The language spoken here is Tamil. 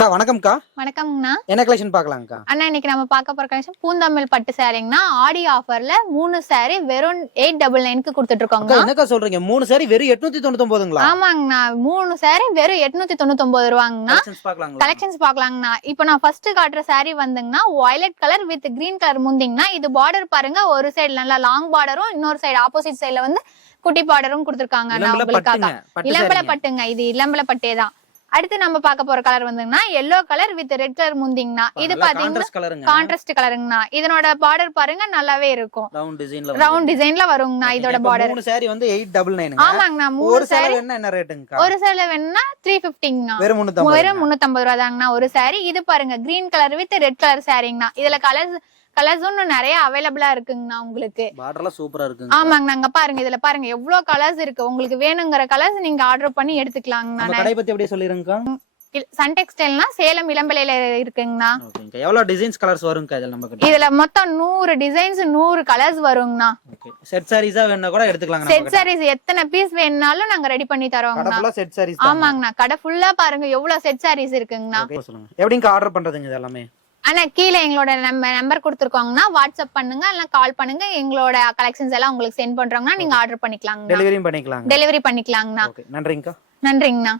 அக்கா வணக்கம்க்கா. வணக்கம்ண்ணா. என்ன கலெக்ஷன் பார்க்கலாம்க்கா? அண்ணா இன்னைக்கு நம்ம பார்க்க போற கலெக்ஷன் பூந்தமிழ் பட்டு சாரிங்கண்ணா. ஆடி ஆஃபர்ல 3 சாரி வெறும் 899க்கு கொடுத்துட்டு இருக்கோங்க. என்னக்கா சொல்றீங்க? 3 சாரி வெறும் 899ங்களா? ஆமாங்கண்ணா, 3 சாரி வெறும் 899 ரூபாங்கண்ணா. கலெக்ஷன்ஸ் பார்க்கலாங்கண்ணா. இப்போ நான் ஃபர்ஸ்ட் காட்டுற சாரி வந்துங்கண்ணா violet colour with green colour முந்திங்கண்ணா. இது பார்டர் பாருங்க, ஒரு சைடு நல்லா லாங் பார்டரும், இன்னொரு சைடு ஆப்போசிட் சைடுல வந்து குட்டி பார்டரும் கொடுத்துருக்காங்க. இளம்பல பட்டுங்க, இது இளம்பல பட்டே தான். அடுத்து நம்ம பார்க்க போற கலர் வந்துங்கன்னா yellow colour with red colour முந்திங்கண்ணா. இது பாத்தீங்கன்னா கான்ட்ராஸ்ட் கலருங்கண்ணா. இதனோட பார்டர் பாருங்க நல்லாவே இருக்கும், ரவுண்ட் டிசைன்ல வருங்கண்ணா. இதோட பார்டர் 3 சாரி வந்து 899. ஆமாங்கண்ணா. 3 சாரி என்ன ரேட்டுங்கக்கா? ஒரு சாரி வேணும்னா 350ங்கண்ணா. வெறும் 350 ரூபாய் தாங்கண்ணா ஒரு சாரி. இது பாருங்க green colour with red colour சாரிங்கண்ணா. இதுல கலர்ஸ் நிறைய அவைலபிளா இருக்குங்கண்ணா உங்களுக்கு. பார்டர்லாம் சூப்பரா இருக்கு. ஆமாங்கண்ணா, அங்க பாருங்க, இதுல பாருங்க எவ்வளவு கலர்ஸ் இருக்கு. உங்களுக்கு வேணுங்கிற கலர்ஸ் நீங்க ஆர்டர் பண்ணி எடுத்துக்கலாங்கண்ணா. நம்ம கடை பத்தி அப்படியே சொல்லிருங்க. சன் டெக்ஸ்டைல்னா சேலம் இளம்பலையில இருக்குங்கண்ணா. ஓகேங்க. எவ்வளவு டிசைன்ஸ் கலர்ஸ் வரும்க்கா இதுல நம்ம கிட்ட? இதுல மொத்தம் 100 டிசைன்ஸ் 100 கலர்ஸ் வருங்கண்ணா. ஓகே. செட் சாரீஸா வேணா கூட எடுத்துக்கலாங்க. செட் சாரீஸ் எத்தனை பீஸ் வேணும்னாலும் நாங்க ரெடி பண்ணி தரோங்கண்ணா. கடை ஃபுல்லா செட் சாரீஸ். ஆமாங்கண்ணா, கடை ஃபுல்லா பாருங்க எவ்வளவு செட் சாரீஸ் இருக்குங்கண்ணா. சொல்லுங்க, எப்படிங்க ஆர்டர் பண்றதுங்க இது எல்லாமே? ஆனா கீழே எங்களோட நம்பர் கொடுத்துருக்கோங்கன்னா வாட்ஸ்அப் பண்ணுங்க, இல்ல கால் பண்ணுங்க. எங்களோட கலெக்ஷன்ஸ் எல்லாம் உங்களுக்கு சென்ட் பண்றோம்னா நீங்க ஆர்டர் பண்ணிக்கலாங்க. டெலிவரி பண்ணிக்கலாங்க. டெலிவரி பண்ணிக்கலாங்கண்ணா. நன்றிங்கக்கா. நன்றிங்கண்ணா.